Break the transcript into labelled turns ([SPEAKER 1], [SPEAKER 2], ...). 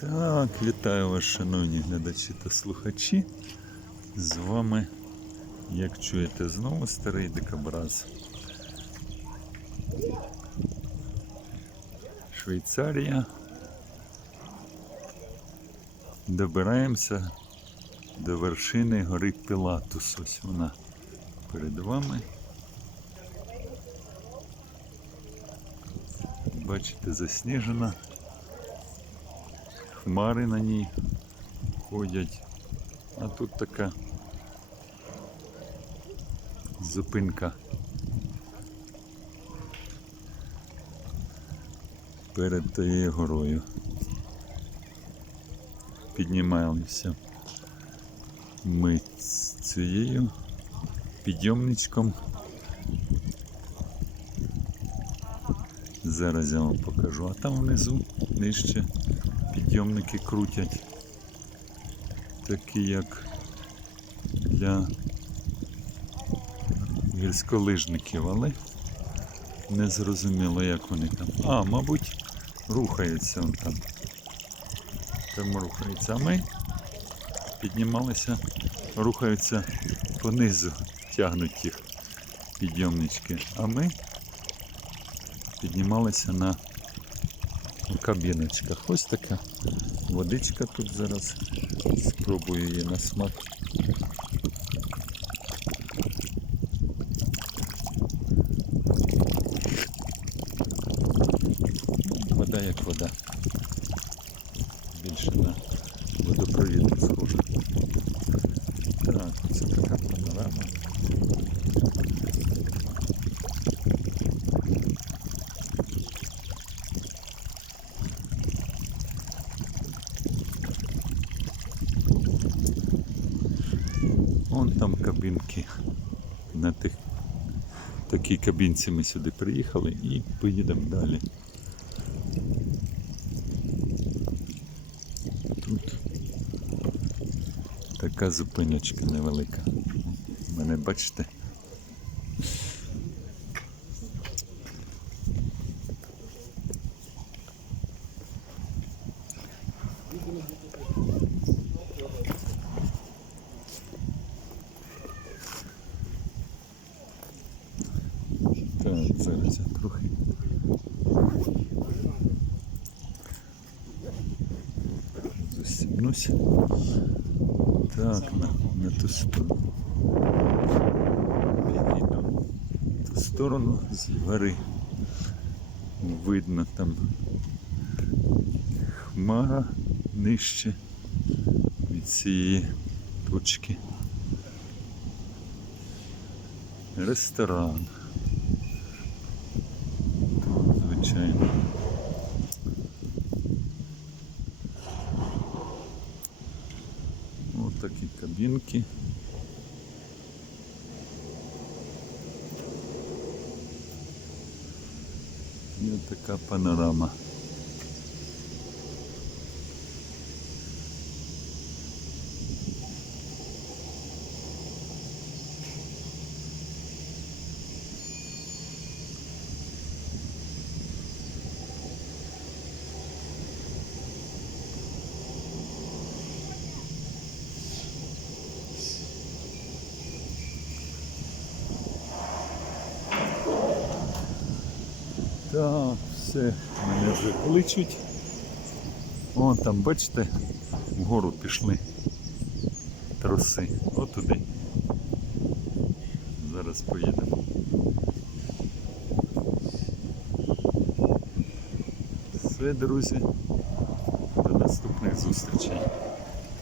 [SPEAKER 1] Так, вітаю вас, шановні глядачі та слухачі. З вами, як чуєте, знову старий дикобраз. Швейцарія. Добираємося до вершини гори Пілатус. Ось вона перед вами. Бачите, засніжена. Хмари на ній ходять. А тут така зупинка перед тією горою. Піднімаємося ми з цією підйомничком. Зараз я вам покажу. А там внизу нижче підйомники крутять. Такі як для гірськолижників, але не зрозуміло, як вони там. А, мабуть, рухаються он там. Там рухаються. А ми піднімалися, рухаються понизу, тягнуть їх підйомнички. А ми піднімалися на кабіночках. Ось така водичка тут зараз. Спробую її на смак. Вода як вода. Більше на водопровід схожа. Так, це така панорама. Вон там кабінки. На тих такій кабінці ми сюди приїхали і поїдемо далі. Тут така зупиночка невелика. Мене бачите. Так, зараз я трохи. Застібнусь. Так, на, на ту сторону. Підійду. Ту сторону з гори. Видно там хмара нижче від цієї точки. Ресторан. Звичайно. Ось такі кабінки. І така панорама. Так, все, мене вже кличуть. Вон там, бачите, вгору пішли троси. От туди. Зараз поїдемо. Все, друзі. До наступних зустрічей.